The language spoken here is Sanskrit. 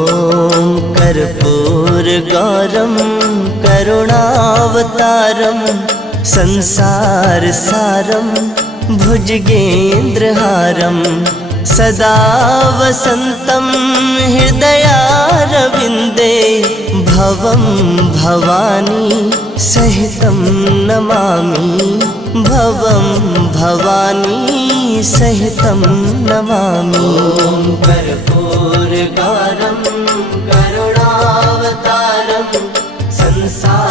ॐ कर्पूरगौरं करुणावतारं संसारसारं भुजगेन्द्रहारं सदा वसन्तं हृदयारविन्दे भवं भवानी सहितं नमामि भवं भवानी सहितं नमामि। कर्पूरगौरं करुणावतारं संसार